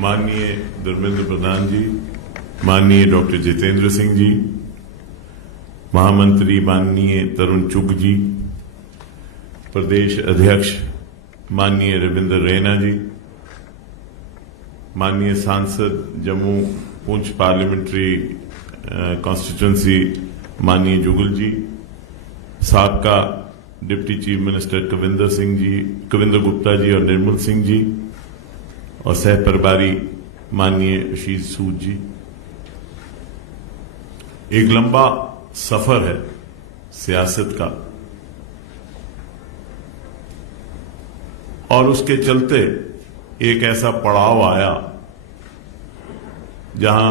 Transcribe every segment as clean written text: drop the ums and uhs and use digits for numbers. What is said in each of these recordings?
माननीय धर्मेंद्र प्रधान जी, माननीय डॉक्टर जितेंद्र सिंह जी, महामंत्री माननीय तरुण चुग जी, प्रदेश अध्यक्ष माननीय रविंद्र रैना जी, माननीय सांसद जम्मू पुंछ पार्लियामेंट्री कॉन्स्टिट्यूंसी माननीय जुगल जी, साबका deputy chief minister Kavinder Gupta ji और निर्मल सिंह जी, और सह प्रभारी माननीय आशीष सूद जी। एक लंबा सफर है सियासत का, और उसके चलते एक ऐसा पड़ाव आया जहां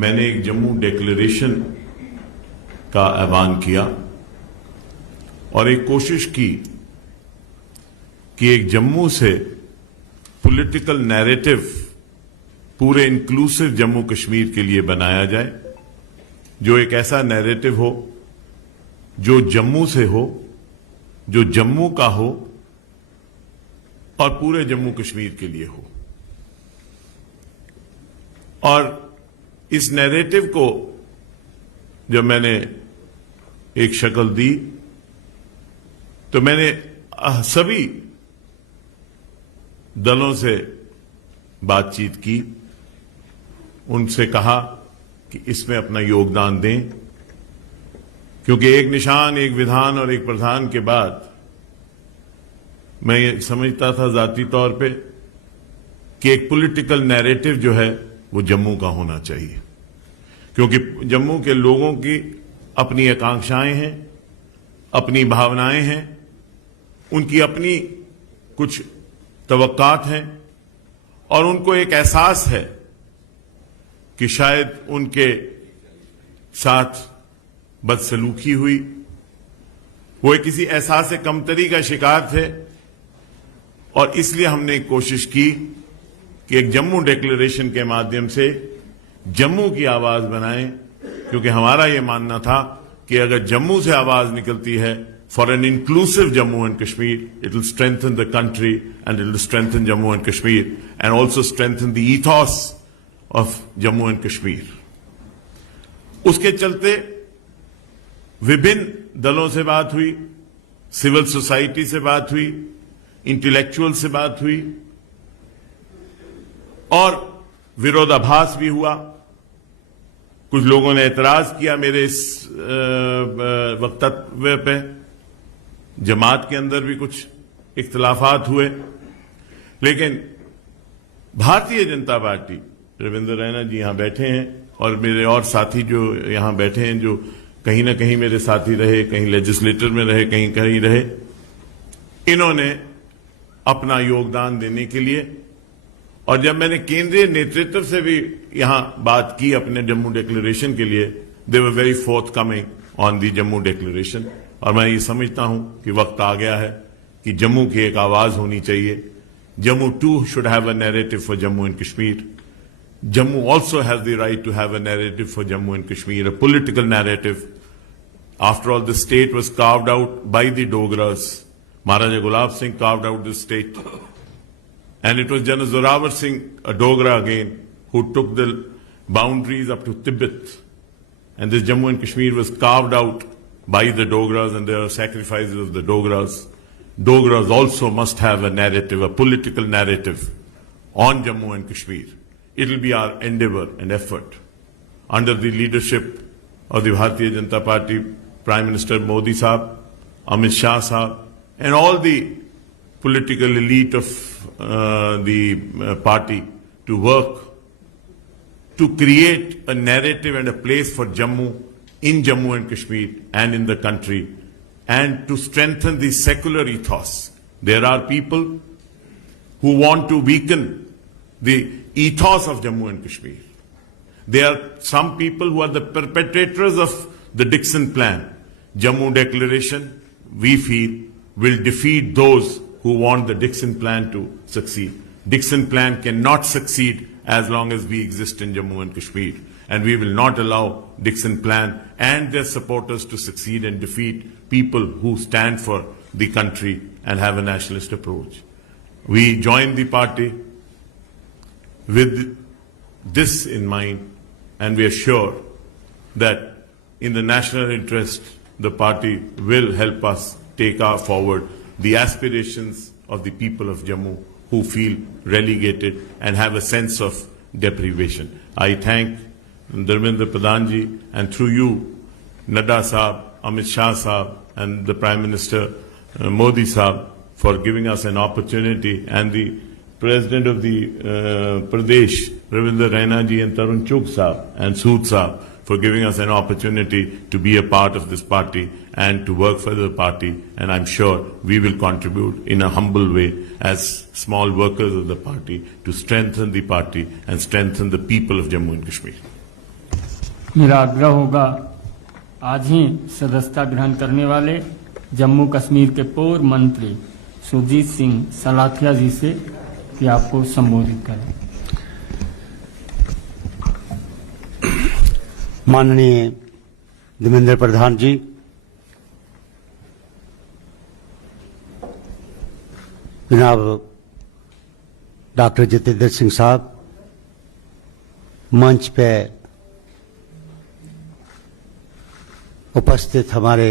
मैंने एक जम्मू डिक्लेरेशन का ऐलान किया और एक कोशिश की कि एक जम्मू से पॉलिटिकल नैरेटिव पूरे इंक्लूसिव जम्मू कश्मीर के लिए बनाया जाए, जो एक ऐसा नैरेटिव हो जो जम्मू से हो, जो जम्मू का हो और पूरे जम्मू कश्मीर के लिए हो। और इस नैरेटिव को जब मैंने एक शक्ल दी तो मैंने सभी दलों से बातचीत की, उनसे कहा कि इसमें अपना योगदान दें, क्योंकि एक निशान, एक विधान और एक प्रधान के बाद मैं ये समझता था जाती तौर पे कि एक पॉलिटिकल नैरेटिव जो है वो जम्मू का होना चाहिए, क्योंकि जम्मू के लोगों की अपनी आकांक्षाएं हैं, अपनी भावनाएं हैं, उनकी अपनी कुछ तवक्कात हैं, और उनको एक एहसास है कि शायद उनके साथ बदसलूकी हुई, वो एक किसी एहसास से कमतरी का शिकार थे। और इसलिए हमने कोशिश की कि एक जम्मू डिक्लेरेशन के माध्यम से जम्मू की आवाज बनाएं, क्योंकि हमारा यह मानना था कि अगर जम्मू से आवाज निकलती है for an inclusive Jammu and Kashmir, it will strengthen the country and it will strengthen Jammu and Kashmir and also strengthen the ईथॉस of Jammu and Kashmir. उसके चलते विभिन्न दलों से बात हुई, सिविल सोसाइटी से बात हुई, इंटेलेक्चुअल से बात हुई, और विरोधाभास भी हुआ। कुछ लोगों ने एतराज किया मेरे इस वक्तव्य पे, जमात के अंदर भी कुछ इख्तिलाफात हुए, लेकिन भारतीय जनता पार्टी, रविंद्र रैना जी यहां बैठे हैं और मेरे और साथी जो यहां बैठे हैं, जो कहीं ना कहीं मेरे साथी रहे, कहीं लेजिस्लेटर में रहे, कहीं कहीं रहे, इन्होंने अपना योगदान देने के लिए, और जब मैंने केंद्रीय नेतृत्व से भी यहां बात की अपने जम्मू डिक्लेरेशन के लिए, they were very forthcoming on the Jammu declaration. और मैं ये समझता हूं कि वक्त आ गया है कि जम्मू की एक आवाज होनी चाहिए। Jammu too should have a narrative for Jammu and Kashmir. Jammu also has the right to have a narrative for Jammu and Kashmir, a political narrative. After all, the state was carved out by the Dogras. Maharaja Gulab Singh carved out this state. And it was General Zorawar Singh, a Dogra again, who took the boundaries up to Tibet. And this Jammu and Kashmir was carved out by the Dogras, and there are sacrifices of the Dogras. Dogras also must have a narrative, a political narrative on Jammu and Kashmir. It will be our endeavor and effort under the leadership of the Bharatiya Janata Party, Prime Minister Modi Sahab, Amit Shah Sahab, and all the political elite of the party to work to create a narrative and a place for Jammu in Jammu and Kashmir and in the country, and to strengthen the secular ethos. There are people who want to weaken the ethos of Jammu and Kashmir. There are some people who are the perpetrators of the Dixon Plan. Jammu Declaration, we feel, will defeat those who want the Dixon Plan to succeed. Dixon Plan cannot succeed as long as we exist in Jammu and Kashmir. And we will not allow Dixon Plan and their supporters to succeed and defeat people who stand for the country and have a nationalist approach. We joined the party with this in mind, and we are sure that in the national interest, the party will help us take forward the aspirations of the people of Jammu who feel relegated and have a sense of deprivation. I thank Dharmendra Pradhan ji, and through you, Nadda Sahab, Amit Shah Sahab, and the Prime Minister Modi Sahab for giving us an opportunity, and the President of the Pradesh, Ravinder Raina ji, and Tarun Chugh Sahab, and Sood Sahab for giving us an opportunity to be a part of this party and to work for the party. And I'm sure we will contribute in a humble way as small workers of the party to strengthen the party and strengthen the people of Jammu and Kashmir. मेरा आग्रह होगा आज ही सदस्यता ग्रहण करने वाले जम्मू कश्मीर के पूर्व मंत्री सुरजीत सिंह सलाथिया जी से कि आपको संबोधित करें। माननीय धर्मेंद्र प्रधान जी, जनाब डॉक्टर जितेंद्र सिंह साहब, मंच पे उपस्थित हमारे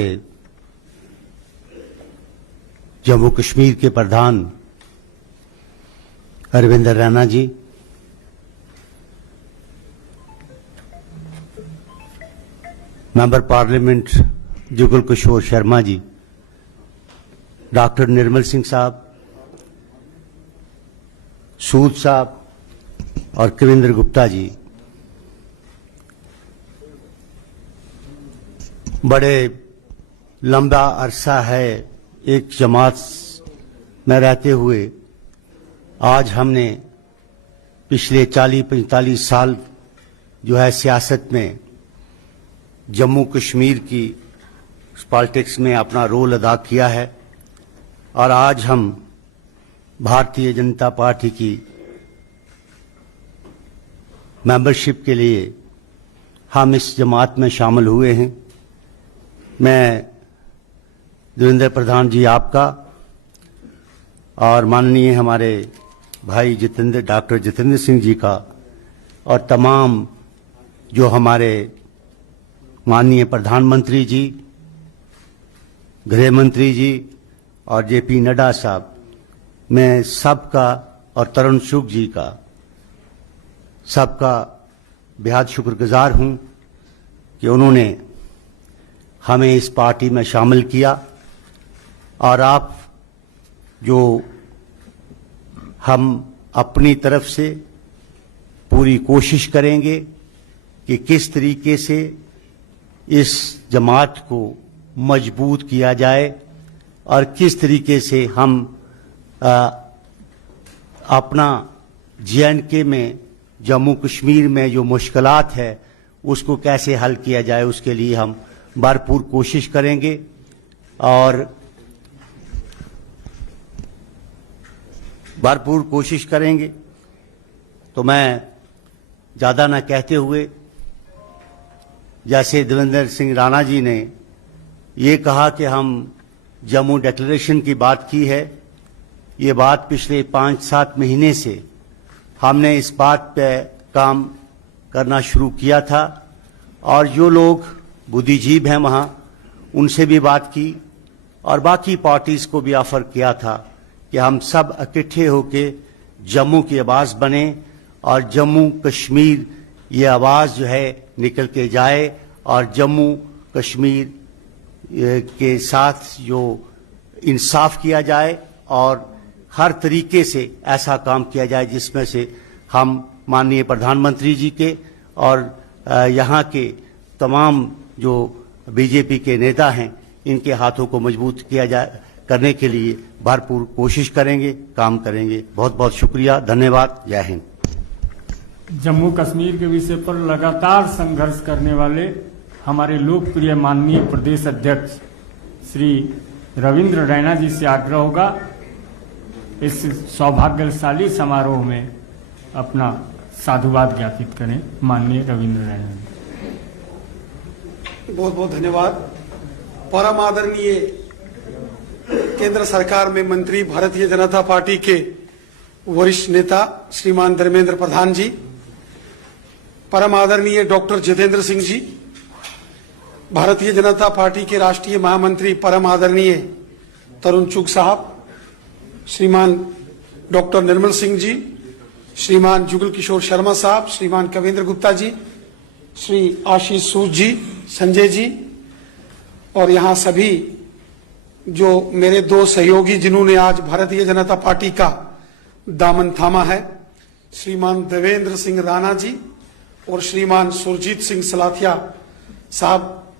जम्मू कश्मीर के प्रधान रविंद्र रैना जी, member parliament Jugal Kishore Sharma ji, doctor Nirmal Singh साहब, सूद साहब और कविंद्र गुप्ता जी, बड़े लंबा अरसा है एक जमात में रहते हुए आज हमने पिछले 40-45 साल जो है सियासत में जम्मू कश्मीर की पॉलिटिक्स में अपना रोल अदा किया है, और आज हम भारतीय जनता पार्टी की मेंबरशिप के लिए हम इस जमात में शामिल हुए हैं। मैं देवेंद्र प्रधान जी आपका और माननीय हमारे भाई डॉक्टर जितेंद्र सिंह जी का और तमाम जो हमारे माननीय प्रधानमंत्री जी, गृह मंत्री जी और जेपी नड्डा साहब, मैं सबका और तरुण चुग जी का सबका बेहद शुक्रगुजार हूं कि उन्होंने हमें इस पार्टी में शामिल किया, और आप जो हम अपनी तरफ से पूरी कोशिश करेंगे कि किस तरीके से इस जमात को मजबूत किया जाए और किस तरीके से हम अपना J&K में जम्मू कश्मीर में जो मुश्किलात है उसको कैसे हल किया जाए, उसके लिए हम भरपूर कोशिश करेंगे। और भरपूर कोशिश करेंगे तो मैं ज़्यादा ना कहते हुए, जैसे देवेंद्र सिंह राणा जी ने ये कहा कि हम जम्मू डिक्लेरेशन की बात की है, ये बात पिछले 5-7 महीने से हमने इस बात पे काम करना शुरू किया था, और जो लोग बुद्धिजीवी हैं वहाँ उनसे भी बात की और बाकी पार्टीज को भी ऑफर किया था कि हम सब इकट्ठे होकर जम्मू की आवाज़ बने और जम्मू कश्मीर ये आवाज़ जो है निकल के जाए और जम्मू कश्मीर के साथ जो इंसाफ किया जाए और हर तरीके से ऐसा काम किया जाए जिसमें से हम माननीय प्रधानमंत्री जी के और यहाँ के तमाम जो बीजेपी के नेता हैं इनके हाथों को मजबूत किया जाए, करने के लिए भरपूर कोशिश करेंगे, काम करेंगे। बहुत बहुत शुक्रिया, धन्यवाद, जय हिंद। जम्मू कश्मीर के विषय पर लगातार संघर्ष करने वाले हमारे लोकप्रिय माननीय प्रदेश अध्यक्ष श्री रविंद्र रैना जी से आग्रह होगा इस सौभाग्यशाली समारोह में अपना साधुवाद ज्ञापित करें। माननीय रविंद्र रैना जी, बहुत बहुत धन्यवाद। परम आदरणीय केंद्र सरकार में मंत्री, भारतीय जनता पार्टी के वरिष्ठ नेता श्रीमान धर्मेंद्र प्रधान जी, परम आदरणीय डॉक्टर जितेंद्र सिंह जी, भारतीय जनता पार्टी के राष्ट्रीय महामंत्री परम आदरणीय तरुण चुग साहब, श्रीमान डॉक्टर निर्मल सिंह जी, श्रीमान जुगल किशोर शर्मा साहब, श्रीमान कविंद्र गुप्ता जी, श्री आशीष सूद जी, संजय जी, और यहाँ सभी जो मेरे दो सहयोगी जिन्होंने आज भारतीय जनता पार्टी का दामन थामा है, श्रीमान देवेंद्र सिंह राणा जी और श्रीमान सुरजीत सिंह सलाथिया साहब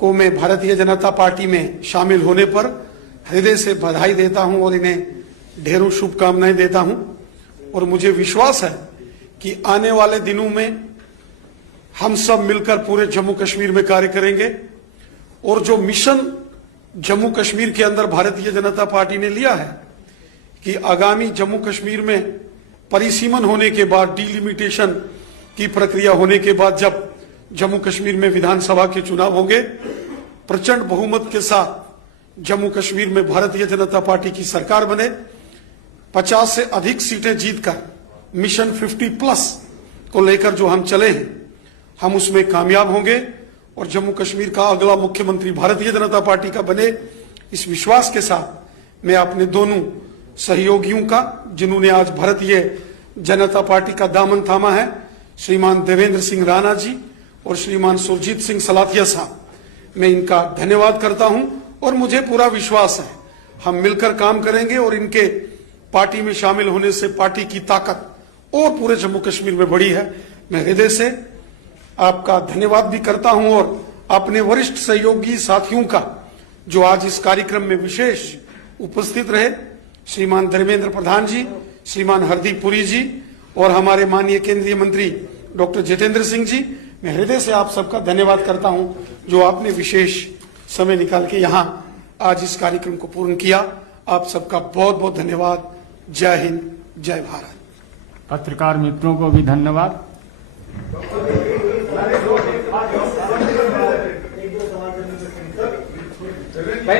को मैं भारतीय जनता पार्टी में शामिल होने पर हृदय से बधाई देता हूं और इन्हें ढेरों शुभकामनाएं देता हूं। और मुझे विश्वास है कि आने वाले दिनों में हम सब मिलकर पूरे जम्मू कश्मीर में कार्य करेंगे और जो मिशन जम्मू कश्मीर के अंदर भारतीय जनता पार्टी ने लिया है कि आगामी जम्मू कश्मीर में परिसीमन होने के बाद, डिलिमिटेशन की प्रक्रिया होने के बाद, जब जम्मू कश्मीर में विधानसभा के चुनाव होंगे, प्रचंड बहुमत के साथ जम्मू कश्मीर में भारतीय जनता पार्टी की सरकार बने, 50 से अधिक सीटें जीतकर मिशन 50+ को लेकर जो हम चले हैं, हम उसमें कामयाब होंगे और जम्मू कश्मीर का अगला मुख्यमंत्री भारतीय जनता पार्टी का बने। इस विश्वास के साथ मैं अपने दोनों सहयोगियों का, जिन्होंने आज भारतीय जनता पार्टी का दामन थामा है, श्रीमान देवेंद्र सिंह राणा जी और श्रीमान सुरजीत सिंह सलाथिया साहब, मैं इनका धन्यवाद करता हूं और मुझे पूरा विश्वास है हम मिलकर काम करेंगे और इनके पार्टी में शामिल होने से पार्टी की ताकत और पूरे जम्मू कश्मीर में बढ़ी है। मैं हृदय से आपका धन्यवाद भी करता हूं और अपने वरिष्ठ सहयोगी साथियों का जो आज इस कार्यक्रम में विशेष उपस्थित रहे, श्रीमान धर्मेंद्र प्रधान जी, श्रीमान हरदीप पुरी जी और हमारे माननीय केंद्रीय मंत्री डॉक्टर जितेंद्र सिंह जी, मैं हृदय से आप सबका धन्यवाद करता हूं जो आपने विशेष समय निकाल के यहां आज इस कार्यक्रम को पूर्ण किया। आप सबका बहुत बहुत धन्यवाद। जय हिंद, जय भारत। पत्रकार मित्रों को भी धन्यवाद। भाई